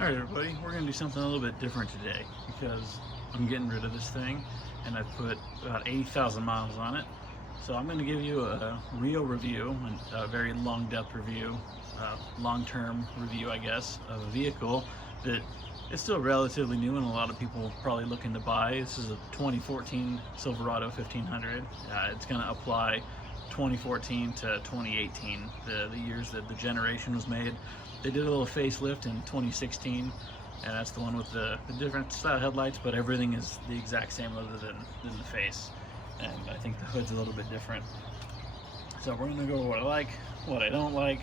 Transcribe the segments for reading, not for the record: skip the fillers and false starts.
Alright everybody, we're going to do something a little bit different today because I'm getting rid of this thing and I've put about 80,000 miles on it. So I'm going to give you a real review, a very long depth review, long-term review I guess, of a vehicle that is still relatively new and a lot of people probably looking to buy. This is a 2014 Silverado 1500. It's going to apply 2014 to 2018, the years that the generation was made. They did a little facelift in 2016, and that's the one with the different style headlights, but everything is the exact same other than the face. And I think the hood's a little bit different. So we're gonna go over what I like, what I don't like,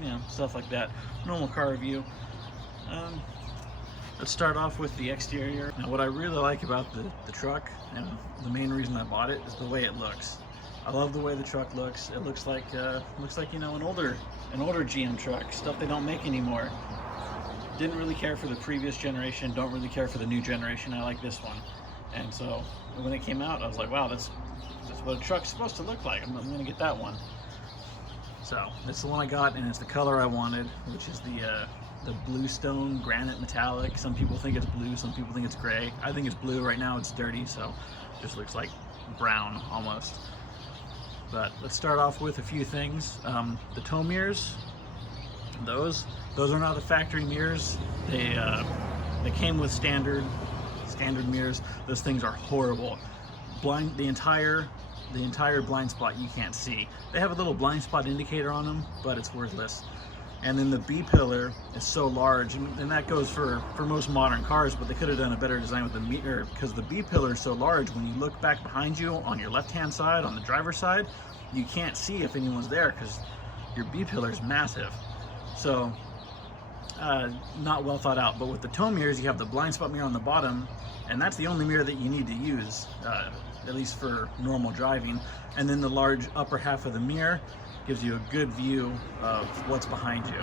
you know, stuff like that. Normal car review. Let's start off with the exterior. Now what I really like about the truck, and the main reason I bought it, is the way it looks. I love the way the truck looks. It looks like you know, an older GM truck, stuff they don't make anymore. Didn't really care for the previous generation, don't really care for the new generation. I like this one. And so when it came out, I was like, wow, that's what a truck's supposed to look like. I'm gonna get that one. So that's the one I got, and it's the color I wanted, which is the bluestone granite metallic. Some people think it's blue, some people think it's gray. I think it's blue. Right now it's dirty, so it just looks like brown almost. But let's start off with a few things. The tow mirrors, those are not the factory mirrors. They came with standard mirrors. Those things are horrible. The entire blind spot you can't see. They have a little blind spot indicator on them, but it's worthless. And then the B pillar is so large, and that goes for most modern cars, but they could have done a better design with the mirror, because the B pillar is so large, when you look back behind you on your left-hand side, on the driver's side, you can't see if anyone's there because your B pillar is massive. So not well thought out. But with the tow mirrors, you have the blind spot mirror on the bottom, and that's the only mirror that you need to use, at least for normal driving. And then the large upper half of the mirror gives you a good view of what's behind you.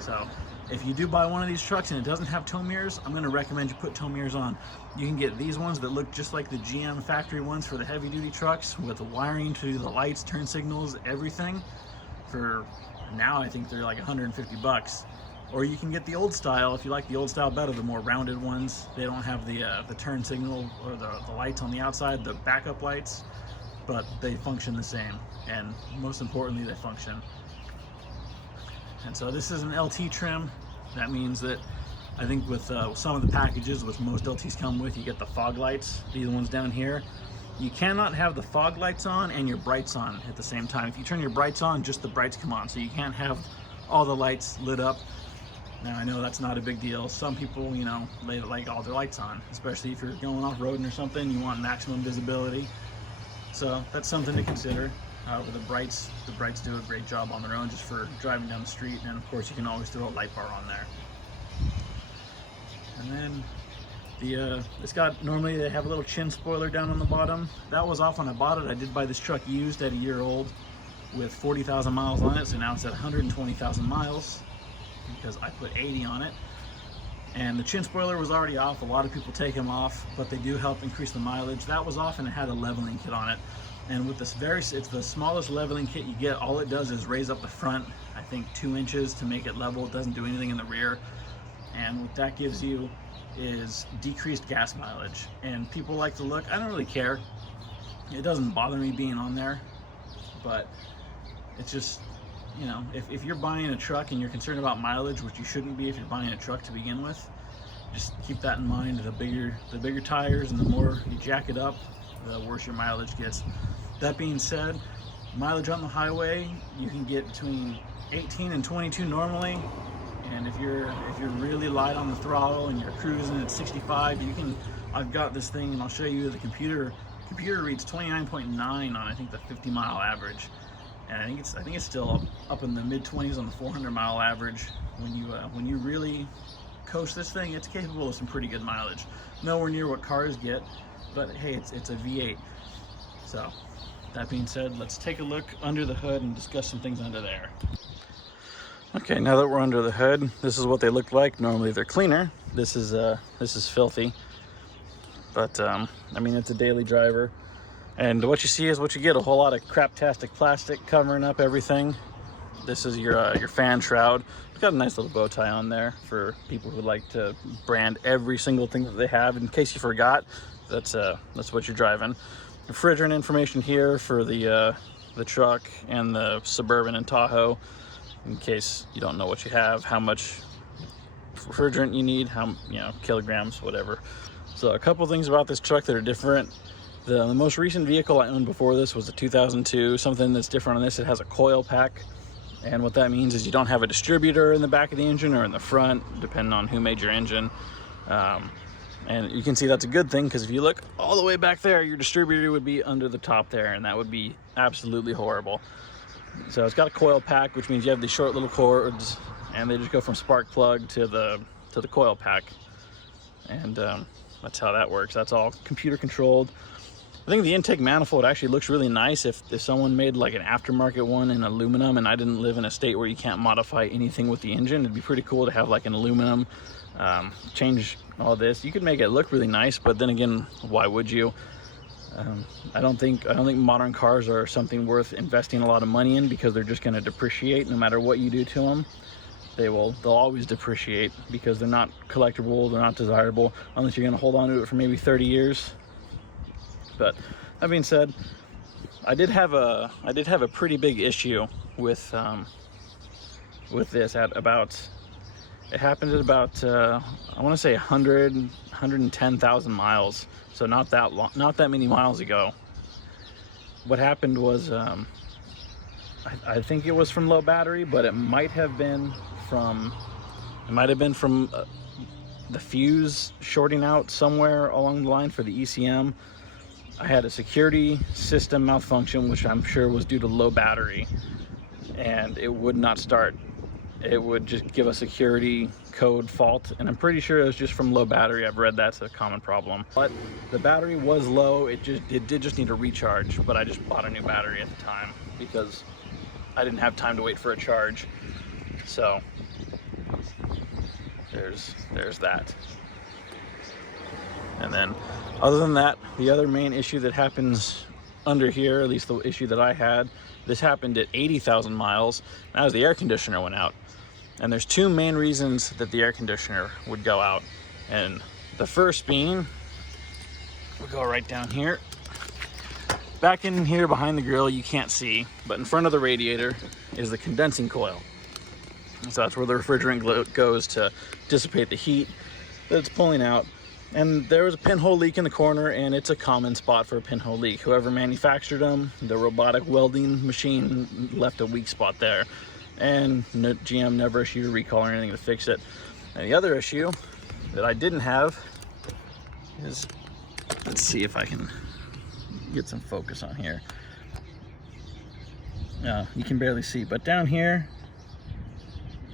So if you do buy one of these trucks and it doesn't have tow mirrors, I'm going to recommend you put tow mirrors on. You can get these ones that look just like the GM factory ones for the heavy duty trucks, with the wiring to the lights, turn signals, everything. For now, I think they're like 150 bucks. Or you can get the old style if you like the old style better, the more rounded ones. They don't have the turn signal or the lights on the outside, the backup lights, but they function the same, and most importantly, they function. And so this is an LT trim. That means that I think with some of the packages, which most LTs come with, you get the fog lights, these ones down here. You cannot have the fog lights on and your brights on at the same time. If you turn your brights on, just the brights come on, so you can't have all the lights lit up. Now I know that's not a big deal. Some people, you know, they like all their lights on, especially if you're going off-roading or something, you want maximum visibility. So that's something to consider. With the brights do a great job on their own just for driving down the street, and of course you can always throw a light bar on there. And then it's got, normally they have a little chin spoiler down on the bottom. That was off when I bought it. I did buy this truck used at a year old with 40,000 miles on it, so now it's at 120,000 miles because I put 80 on it. And the chin spoiler was already off. A lot of people take them off, but they do help increase the mileage. That was off, and it had a leveling kit on it. And with this it's the smallest leveling kit you get. All it does is raise up the front, I think 2 inches to make it level. It doesn't do anything in the rear. And what that gives you is decreased gas mileage. And people like the look. I don't really care. It doesn't bother me being on there, but it's just, you know, if you're buying a truck and you're concerned about mileage, which you shouldn't be if you're buying a truck to begin with, just keep that in mind. The bigger tires and the more you jack it up, the worse your mileage gets. That being said, mileage on the highway, you can get between 18 and 22 normally. And if you're really light on the throttle and you're cruising at 65, you can, I've got this thing and I'll show you the computer reads 29.9 on I think the 50-mile average. And I think it's still up in the mid-20s on the 400-mile average. When you really coast this thing, it's capable of some pretty good mileage. Nowhere near what cars get, but hey, it's a V8. So that being said, let's take a look under the hood and discuss some things under there. Okay, now that we're under the hood, this is what they look like. Normally they're cleaner. This is filthy, but I mean, it's a daily driver. And what you see is what you get, a whole lot of craptastic plastic covering up everything. This is your fan shroud. Look got a nice little bow tie on there for people who like to brand every single thing that they have. In case you forgot, that's what you're driving. Refrigerant information here for the truck and the Suburban and Tahoe, in case you don't know what you have, how much refrigerant you need, how, you know, kilograms, whatever. So a couple things about this truck that are different. The most recent vehicle I owned before this was a 2002. Something that's different on this, it has a coil pack. And what that means is you don't have a distributor in the back of the engine or in the front, depending on who made your engine. And you can see that's a good thing, because if you look all the way back there, your distributor would be under the top there, and that would be absolutely horrible. So it's got a coil pack, which means you have these short little cords, and they just go from spark plug to the coil pack. And that's how that works. That's all computer controlled. I think the intake manifold actually looks really nice. If someone made like an aftermarket one in aluminum, and I didn't live in a state where you can't modify anything with the engine, it'd be pretty cool to have like an aluminum, change all this. You could make it look really nice, but then again, why would you? I don't think modern cars are something worth investing a lot of money in, because they're just going to depreciate no matter what you do to them. They'll always depreciate, because they're not collectible, they're not desirable, unless you're going to hold on to it for maybe 30 years. But that being said, I did have a pretty big issue with this at about, it happened at about I want to say 110,000 miles. So not that long, not that many miles ago. What happened was, I think it was from low battery, but it might have been from the fuse shorting out somewhere along the line for the ECM. I had a security system malfunction, which I'm sure was due to low battery, and it would not start. It would just give a security code fault, and I'm pretty sure it was just from low battery. I've read that's a common problem. But the battery was low. It did just need a recharge, but I just bought a new battery at the time because I didn't have time to wait for a charge. So there's that. And then other than that, the other main issue that happens under here, at least the issue that I had, this happened at 80,000 miles. That was the air conditioner went out. And there's two main reasons that the air conditioner would go out. And the first being, we'll go right down here. Back in here behind the grill, you can't see, but in front of the radiator is the condensing coil. So that's where the refrigerant goes to dissipate the heat that it's pulling out. And there was a pinhole leak in the corner, and it's a common spot for a pinhole leak. Whoever manufactured them, the robotic welding machine, left a weak spot there. And GM never issued a recall or anything to fix it. And the other issue that I didn't have is, let's see if I can get some focus on here. You can barely see, but down here,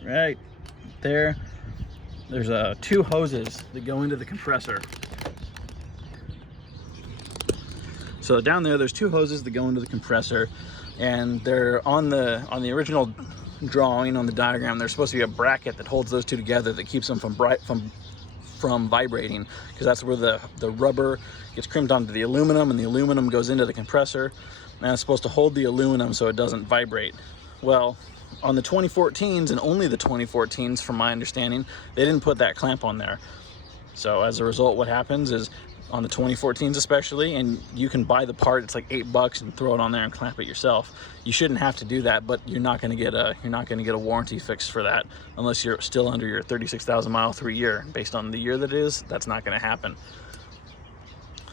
right there, there's two hoses that go into the compressor. So down there's two hoses that go into the compressor, and they're on the original drawing, on the diagram, there's supposed to be a bracket that holds those two together that keeps them from vibrating, because that's where the rubber gets crimped onto the aluminum, and the aluminum goes into the compressor, and it's supposed to hold the aluminum so it doesn't vibrate. Well, on the 2014s, and only the 2014s from my understanding, they didn't put that clamp on there. So as a result, what happens is, on the 2014s especially, and you can buy the part, it's like $8 and throw it on there and clamp it yourself. You shouldn't have to do that, but you're not going to get a warranty fix for that unless you're still under your 36,000 mile 3 year. Based on the year that it is, that's not going to happen.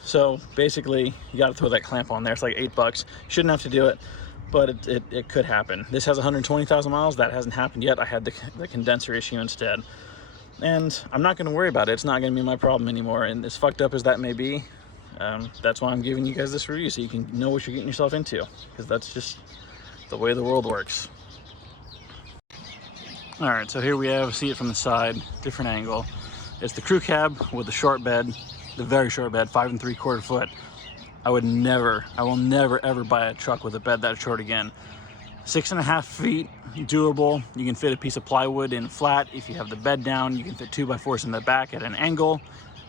So basically, you got to throw that clamp on there. It's like $8. You shouldn't have to do it, but it could happen. This has 120,000 miles. That hasn't happened yet. I had the condenser issue instead. And I'm not going to worry about it. It's not going to be my problem anymore. And as fucked up as that may be, that's why I'm giving you guys this review, so you can know what you're getting yourself into, because that's just the way the world works. All right, so here we have, see it from the side, different angle. It's the crew cab with the short bed, the very short bed, 5 3/4 foot. I will never ever buy a truck with a bed that short again. 6.5 feet, doable. You can fit a piece of plywood in flat. If you have the bed down, you can fit 2x4s in the back at an angle,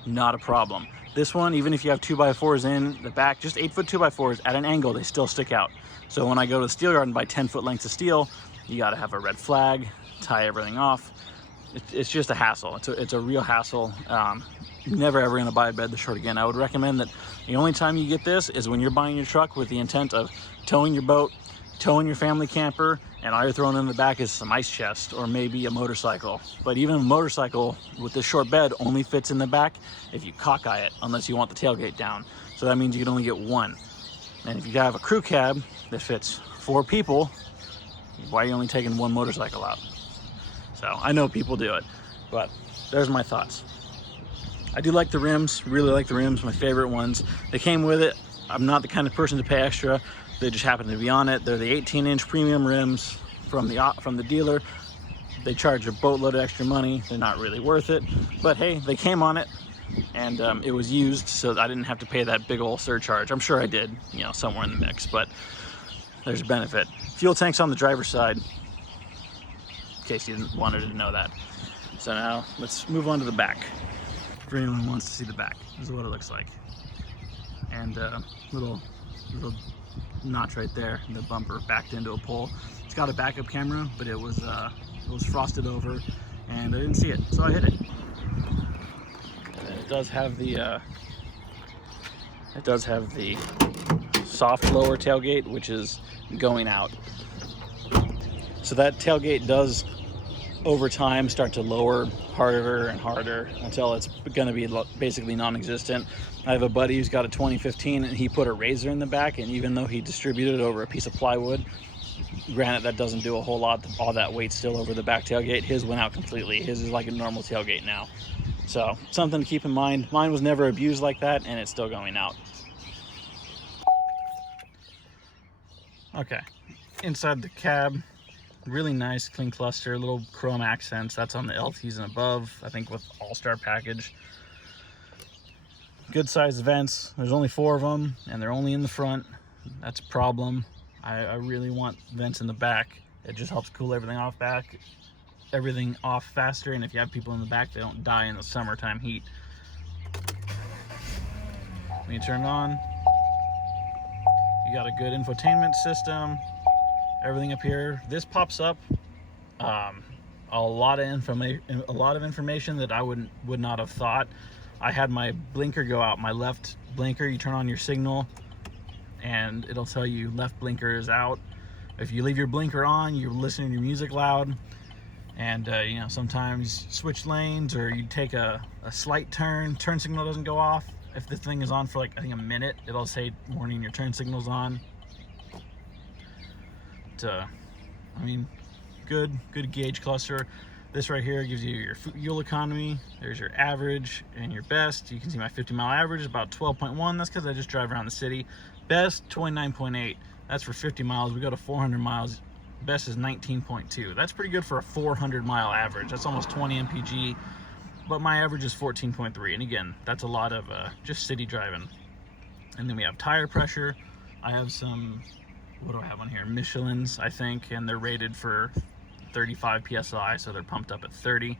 not a problem. This one, even if you have 2x4s in the back, just 8-foot 2x4s at an angle, they still stick out. So when I go to the steel yard and buy 10-foot lengths of steel, you gotta have a red flag, tie everything off. It's just a hassle. It's a real hassle. Never ever gonna buy a bed this short again. I would recommend that the only time you get this is when you're buying your truck with the intent of towing your boat, towing your family camper, and all you're throwing in the back is some ice chest or maybe a motorcycle. But even a motorcycle with this short bed only fits in the back if you cockeye it, unless you want the tailgate down. So that means you can only get one. And if you have a crew cab that fits 4 people, why are you only taking one motorcycle out? So I know people do it, but there's my thoughts. I do like the rims, really like the rims, my favorite ones. They came with it. I'm not the kind of person to pay extra. They just happen to be on it. They're the 18-inch premium rims from the dealer. They charge a boatload of extra money. They're not really worth it, but hey, they came on it, and it was used, so I didn't have to pay that big old surcharge. I'm sure I did, you know, somewhere in the mix, but there's a benefit. Fuel tank's on the driver's side, in case you didn't wanted to know that. So now let's move on to the back. For anyone who wants to see the back, this is what it looks like. And little notch right there, the bumper backed into a pole. It's got a backup camera, but it was frosted over, and I didn't see it, so I hit it. And it does have the soft lower tailgate, which is going out. So that tailgate does, over time, start to lower harder and harder until it's going to be basically non-existent. I have a buddy who's got a 2015, and he put a razor in the back, and even though he distributed it over a piece of plywood, granted that doesn't do a whole lot, all that weight's still over the back tailgate. His went out completely. His is like a normal tailgate now. So something to keep in mind. Mine was never abused like that, and it's still going out. Okay, inside the cab, really nice clean cluster, little chrome accents. That's on the LTs and above, I think with all-star package. Good sized vents. There's only 4 of them, and they're only in the front. That's a problem. I really want vents in the back. It just helps cool everything off faster, and if you have people in the back, they don't die in the summertime heat. When you turn it on, you got a good infotainment system. Everything up here. This pops up a lot of information that I would not have thought. I had my blinker go out, my left blinker. You turn on your signal, and it'll tell you left blinker is out. If you leave your blinker on, you're listening to your music loud, and you know, sometimes switch lanes or you take a slight turn signal doesn't go off. If the thing is on for like, I think, a minute, it'll say warning, your turn signal's on. I mean, good gauge cluster. This right here gives you your fuel economy. There's your average and your best. You can see my 50-mile average is about 12.1. That's because I just drive around the city. Best 29.8. That's for 50 miles. We go to 400 miles. Best is 19.2. That's pretty good for a 400-mile average. That's almost 20 mpg. But my average is 14.3. And again, that's a lot of just city driving. And then we have tire pressure. I have some, what do I have on here? Michelin's, I think, and they're rated for 35 psi, so they're pumped up at 30.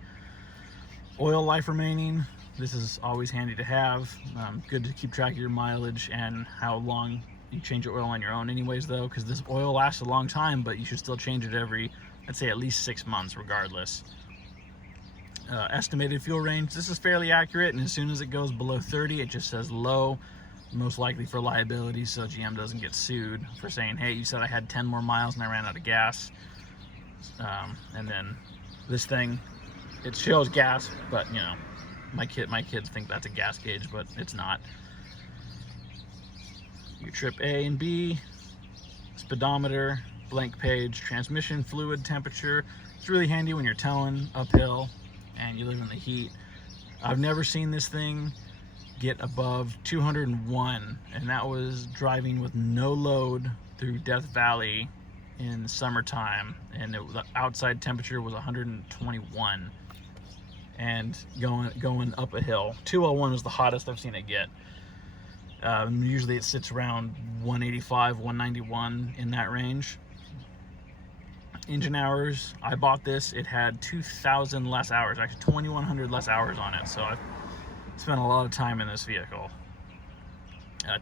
Oil life remaining. This is always handy to have. Good to keep track of your mileage and how long you change your oil on your own anyways, though, because this oil lasts a long time, but you should still change it every, I'd say, at least 6 months regardless. Estimated fuel range. This is fairly accurate, and as soon as it goes below 30, it just says low, most likely for liability, so GM doesn't get sued for saying, hey, you said I had 10 more miles and I ran out of gas. And then this thing, it shows gas, but you know, my kids think that's a gas gauge, but it's not. Your trip A and B, speedometer, blank page, transmission fluid temperature. It's really handy when you're towing uphill and you live in the heat. I've never seen this thing get above 201, and that was driving with no load through Death Valley in the summertime, and the outside temperature was 121 and going up a hill. 201 was the hottest I've seen it get. Usually it sits around 185, 191 in that range. Engine hours, I bought this, it had 2,000 less hours, actually 2,100 less hours on it, so I've spent a lot of time in this vehicle.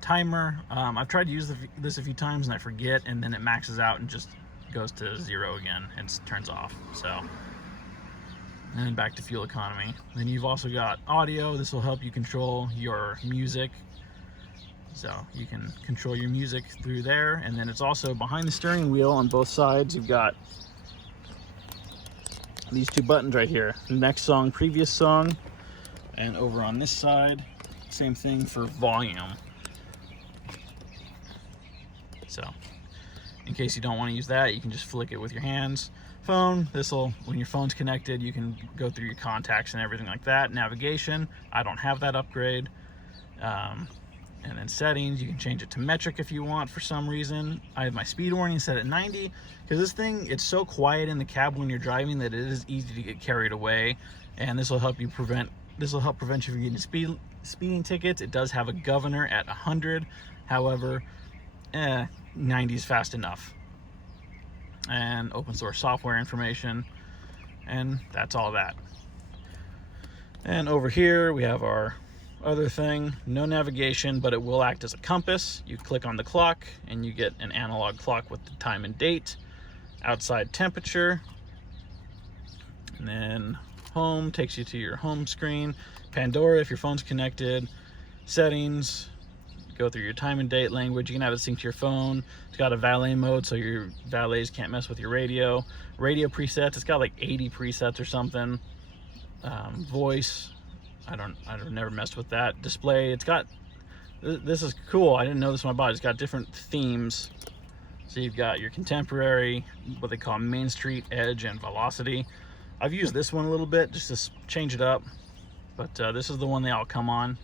Timer, I've tried to use this a few times and I forget, and then it maxes out and just goes to 0 again and turns off. So And then back to fuel economy. Then you've also got audio. This will help you control your music. So you can control your music through there. And then it's also behind the steering wheel on both sides. You've got these two buttons right here. Next song, previous song. And over on this side, same thing for volume. So in case you don't want to use that, you can just flick it with your hands. Phone, when your phone's connected, you can go through your contacts and everything like that. Navigation, I don't have that upgrade. And then settings, you can change it to metric if you want for some reason. I have my speed warning set at 90 because this thing, it's so quiet in the cab when you're driving that it is easy to get carried away. And this will help you prevent you from getting speeding tickets. It does have a governor at 100. However, 90 is fast enough. And open source software information, and that's all that. And over here we have our other thing, no navigation, but it will act as a compass. You click on the clock and you get an analog clock with the time and date, outside temperature, and then home takes you to your home screen. Pandora if your phone's connected, settings, go through your time and date, language. You can have it sync to your phone. It's got a valet mode, so your valets can't mess with your radio. Radio presets, it's got like 80 presets or something. Voice, I've never messed with that. Display, it's got, this is cool. I didn't know this when I bought it. It's got different themes. So you've got your contemporary, what they call Main Street, Edge, and Velocity. I've used this one a little bit just to change it up, but this is the one they all come on.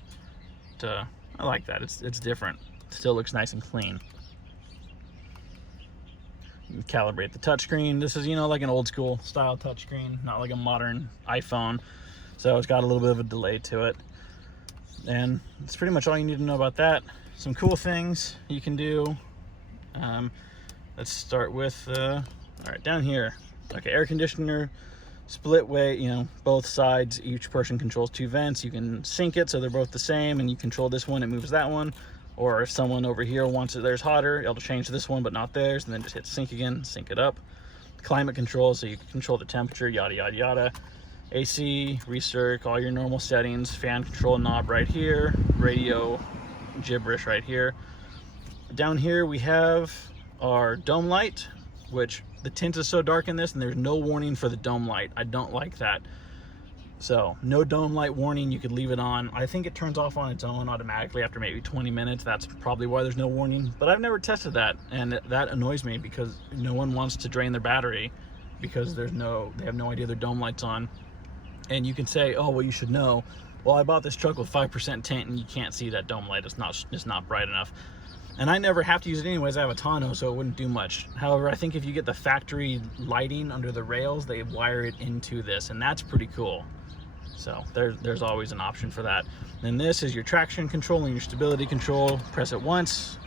I like that. It's different. It still looks nice and clean. You can calibrate the touchscreen. This is, like an old school style touchscreen, not like a modern iPhone. So it's got a little bit of a delay to it. And that's pretty much all you need to know about that. Some cool things you can do. Let's start with, all right, down here. Okay, air conditioner, split way, both sides, each person controls 2 vents. You can sync it so they're both the same, and you control this one, it moves that one. Or if someone over here wants it theirs hotter, it'll change this one but not theirs, and then just hit sync again, sync it up. Climate control, so you can control the temperature, yada yada yada. AC, recirc, all your normal settings. Fan control knob right here, radio gibberish right here. Down here we have our dome light, which the tint is so dark in this and there's no warning for the dome light. I don't like that. So no dome light warning, you could leave it on. I think it turns off on its own automatically after maybe 20 minutes. That's probably why there's no warning, but I've never tested that, and that annoys me because no one wants to drain their battery because they have no idea their dome light's on. And you can say, oh, well, you should know. Well, I bought this truck with 5% tint and you can't see that dome light. It's not bright enough. And I never have to use it anyways. I have a tonneau, so it wouldn't do much. However, I think if you get the factory lighting under the rails, they wire it into this, and that's pretty cool. So there's always an option for that. Then this is your traction control and your stability control. Press it once,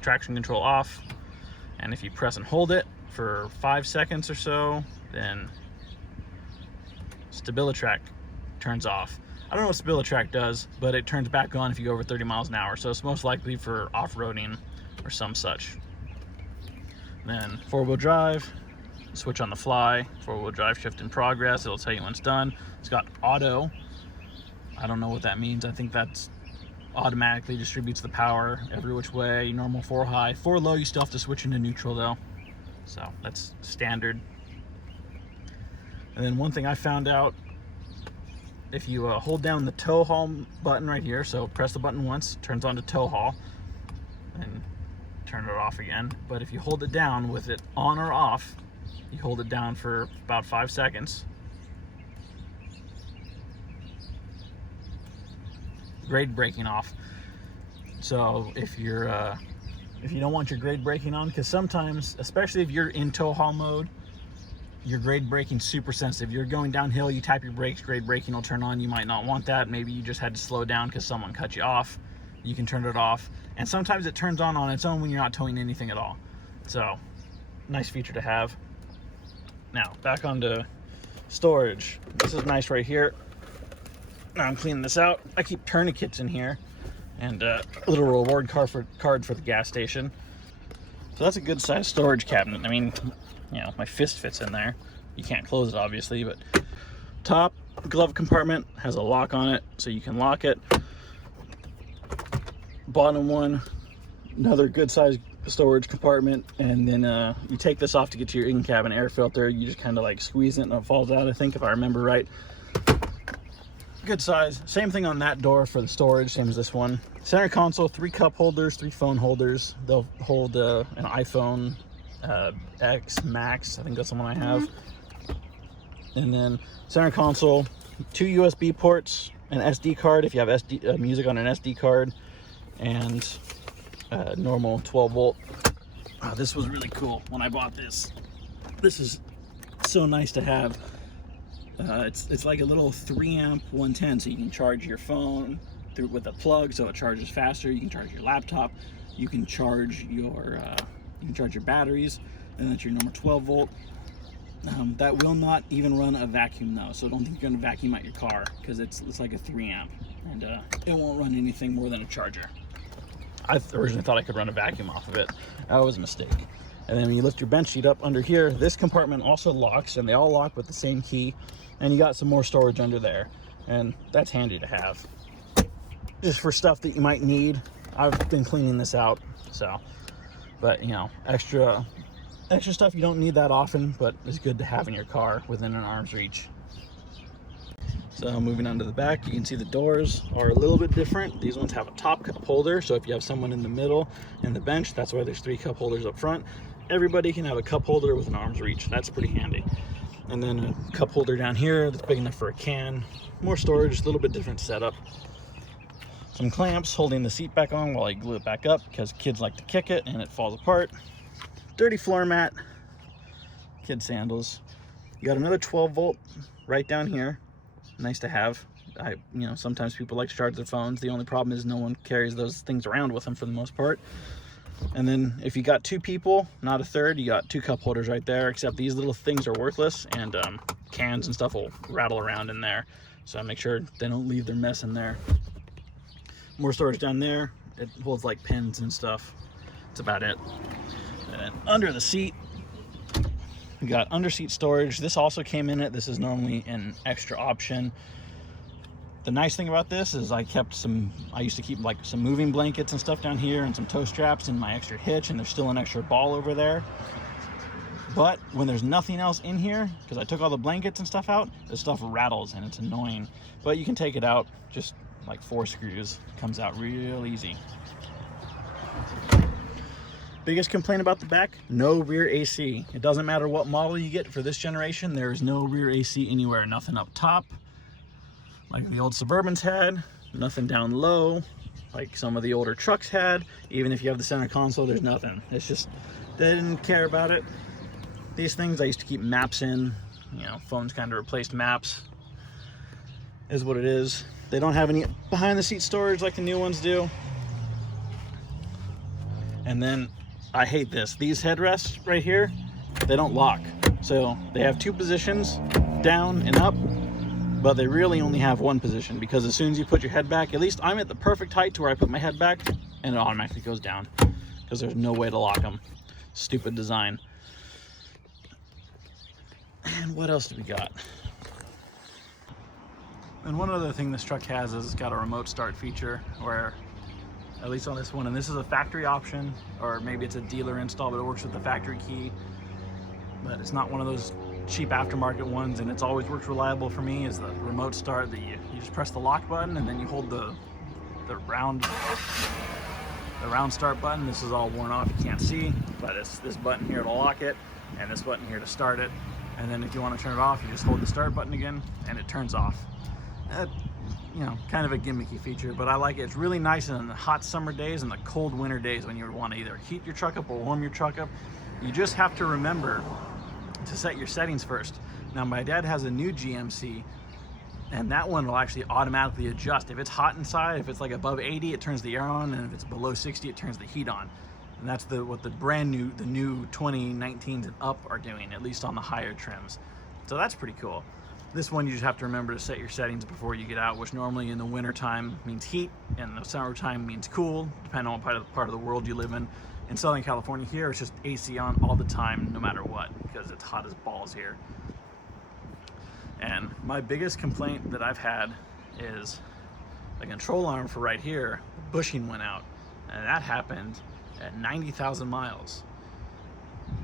traction control off. And if you press and hold it for 5 seconds or so, then StabiliTrak turns off. I don't know what StabiliTrak does, but it turns back on if you go over 30 miles an hour. So it's most likely for off-roading or some such. Then 4-wheel drive, switch on the fly, 4-wheel drive shift in progress. It'll tell you when it's done. It's got auto. I don't know what that means. I think that's automatically distributes the power every which way. Normal 4 high. 4 low, you still have to switch into neutral though. So that's standard. And then one thing I found out, if you hold down the tow haul button right here, so press the button once, it turns on to tow haul, and turn it off again. But if you hold it down with it on or off, you hold it down for about 5 seconds. Grade braking off. So if you don't want your grade braking on, because sometimes, especially if you're in tow haul mode, your grade braking super sensitive. You're going downhill, you tap your brakes, grade braking will turn on. You might not want that. Maybe you just had to slow down because someone cut you off. You can turn it off. And sometimes it turns on its own when you're not towing anything at all. So, nice feature to have. Now, back onto storage. This is nice right here. Now I'm cleaning this out. I keep tourniquets in here and a little reward card for the gas station. So that's a good sized storage cabinet. I mean, my fist fits in there. You can't close it obviously, but top glove compartment has a lock on it, so you can lock it. Bottom one, another good sized storage compartment, and then you take this off to get to your in-cabin air filter. You just kind of like squeeze it and it falls out, I think, if I remember right. Good size. Same thing on that door for the storage, same as this one. Center console, 3 cup holders, 3 phone holders. They'll hold an iPhone X Max, I think that's the one I have. And then center console, 2 USB ports, an SD card if you have music on an SD card, and normal 12 volt. Oh, this was really cool when I bought this. This is so nice to have. It's like a little 3 amp 110, so you can charge your phone through with a plug, so it charges faster. You can charge your laptop. You can charge your batteries, and that's your normal 12 volt. That will not even run a vacuum though, so don't think you're going to vacuum out your car, because it's like a 3 amp, and it won't run anything more than a charger. I originally thought I could run a vacuum off of it. That was a mistake. And then when you lift your bench seat up under here, this compartment also locks, and they all lock with the same key, and you got some more storage under there, and that's handy to have just for stuff that you might need. I've been cleaning this out, so, but you know, extra stuff you don't need that often, but it's good to have in your car within an arm's reach. So moving on to the back, you can see the doors are a little bit different. These ones have a top cup holder, so if you have someone in the middle and the bench, that's why there's 3 cup holders up front. Everybody can have a cup holder with an arm's reach. That's pretty handy. And then a cup holder down here that's big enough for a can. More storage, a little bit different setup. Some clamps holding the seat back on while I glue it back up, because kids like to kick it and it falls apart. Dirty floor mat, kid sandals. You got another 12 volt right down here. Nice to have. Sometimes people like to charge their phones. The only problem is no one carries those things around with them for the most part. And then if you got 2 people, not a third, you got 2 cup holders right there, except these little things are worthless, and cans and stuff will rattle around in there. So make sure they don't leave their mess in there. More storage down there. It holds like pens and stuff. That's about it. And then under the seat, we got under seat storage. This also came in it. This is normally an extra option. The nice thing about this is I used to keep like some moving blankets and stuff down here and some toe straps in my extra hitch, and there's still an extra ball over there. But when there's nothing else in here, because I took all the blankets and stuff out, the stuff rattles and it's annoying. But you can take it out, just like 4 screws. Comes out real easy. Biggest complaint about the back, no rear AC. It doesn't matter what model you get for this generation, there is no rear AC anywhere. Nothing up top, like the old Suburbans had, nothing down low, like some of the older trucks had. Even if you have the center console, there's nothing. It's just, they didn't care about it. These things I used to keep maps in, phones kind of replaced maps, is what it is. They don't have any behind the seat storage like the new ones do. And then, I hate this. These headrests right here, they don't lock. So they have 2 positions, down and up, but they really only have 1 position, because as soon as you put your head back, at least I'm at the perfect height to where I put my head back and it automatically goes down, because there's no way to lock them. Stupid design. And what else do we got? And one other thing this truck has is it's got a remote start feature, where at least on this one, and this is a factory option, or maybe it's a dealer install, but it works with the factory key. But it's not one of those cheap aftermarket ones, and it's always worked reliable for me, is the remote start that you just press the lock button and then you hold the round start button. This is all worn off, you can't see, but it's this button here to lock it and this button here to start it. And then if you want to turn it off, you just hold the start button again and it turns off. Kind of a gimmicky feature, but I like it. It's really nice in the hot summer days and the cold winter days when you want to either heat your truck up or warm your truck up. You just have to remember to set your settings first. Now, my dad has a new GMC, and that one will actually automatically adjust. If it's hot inside, if it's like above 80, it turns the air on, and if it's below 60, it turns the heat on. And that's what the new 2019s and up are doing, at least on the higher trims. So that's pretty cool. This one, you just have to remember to set your settings before you get out, which normally in the winter time means heat, and the summertime means cool, depending on what part of the world you live in. In Southern California here, it's just AC on all the time, no matter what, because it's hot as balls here. And my biggest complaint that I've had is the control arm for right here, the bushing went out, and that happened at 90,000 miles.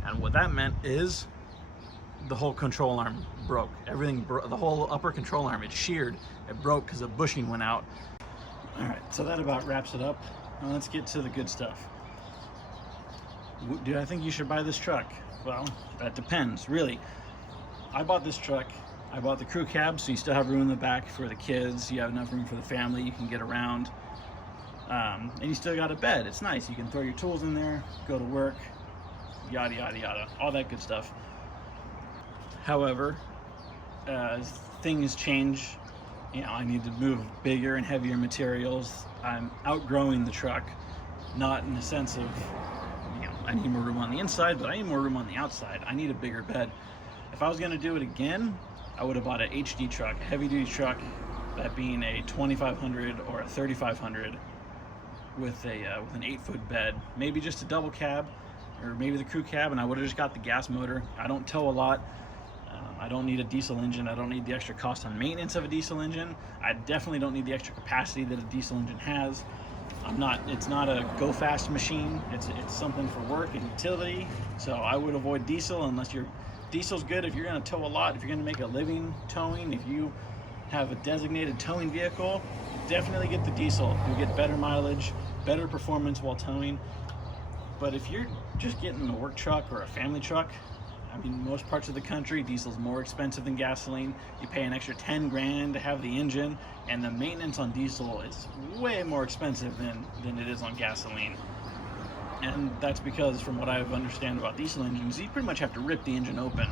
And what that meant is the whole control arm broke. Everything the whole upper control arm, it sheared, it broke because the bushing went out. All right, so that about wraps it up. Now let's get to the good stuff. Do I think you should buy this truck? Well, that depends, really. I bought this truck. I bought the crew cab, so you still have room in the back for the kids. You have enough room for the family. You can get around. And you still got a bed. It's nice. You can throw your tools in there, go to work, yada, yada, yada. All that good stuff. However, as things change, you know, I need to move bigger and heavier materials. I'm outgrowing the truck, not in the sense of, you know, I need more room on the inside, but I need more room on the outside. I need a bigger bed. If I was going to do it again, I would have bought an HD truck, a heavy-duty truck, that being a 2500 or a 3500 with an 8-foot bed, maybe just a double cab, or maybe the crew cab, and I would have just got the gas motor. I don't tow a lot. I don't need a diesel engine. I don't need the extra cost on maintenance of a diesel engine. I definitely don't need the extra capacity that a diesel engine has. It's not a go fast machine. It's something for work and utility. So I would avoid diesel unless diesel's good if you're going to tow a lot, if you're going to make a living towing. If you have a designated towing vehicle, definitely get the diesel. You'll get better mileage, better performance while towing. But if you're just getting a work truck or a family truck, I mean, most parts of the country, diesel's more expensive than gasoline. You pay an extra 10 grand to have the engine, and the maintenance on diesel is way more expensive than it is on gasoline. And that's because, from what I understand about diesel engines, you pretty much have to rip the engine open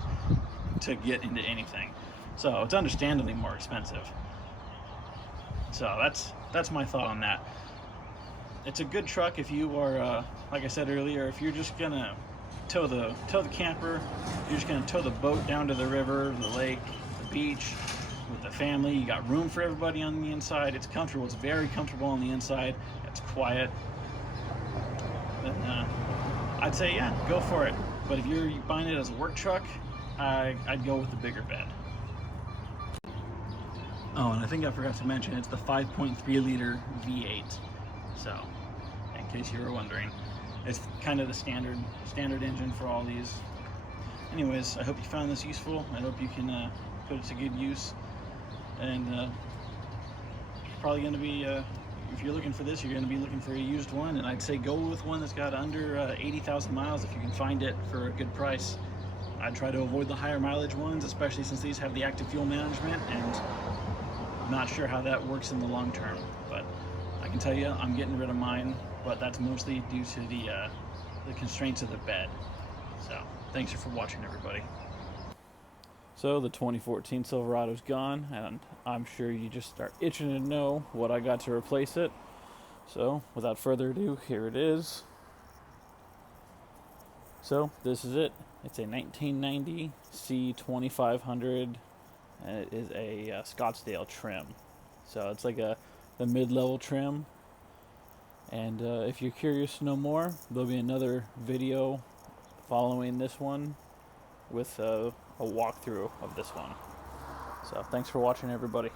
to get into anything. So it's understandably more expensive. So that's my thought on that. It's a good truck if you are, like I said earlier, if you're just gonna tow the camper, you're just gonna tow the boat down to the river, the lake, the beach with the family. You got room for everybody on the inside. It's comfortable. It's very comfortable on the inside. It's quiet. Then I'd say, yeah, go for it. But if you're buying it as a work truck, I'd go with the bigger bed. Oh, and I think I forgot to mention, it's the 5.3 liter V8. So, in case you were wondering, it's kind of the standard engine for all these. Anyways, I hope you found this useful. I hope you can put it to good use. And you're probably going to be, if you're looking for this, you're going to be looking for a used one. And I'd say go with one that's got under 80,000 miles if you can find it for a good price. I'd try to avoid the higher mileage ones, especially since these have the active fuel management, and I'm not sure how that works in the long term. But I can tell you, I'm getting rid of mine, but that's mostly due to the constraints of the bed. So, thanks for watching, everybody. So, the 2014 Silverado's gone, and I'm sure you just are itching to know what I got to replace it. So, without further ado, here it is. So, this is it. It's a 1990 C2500, and it is a Scottsdale trim. So, it's like the mid-level trim. And if you're curious to know more, there'll be another video following this one with a walkthrough of this one. So thanks for watching, everybody.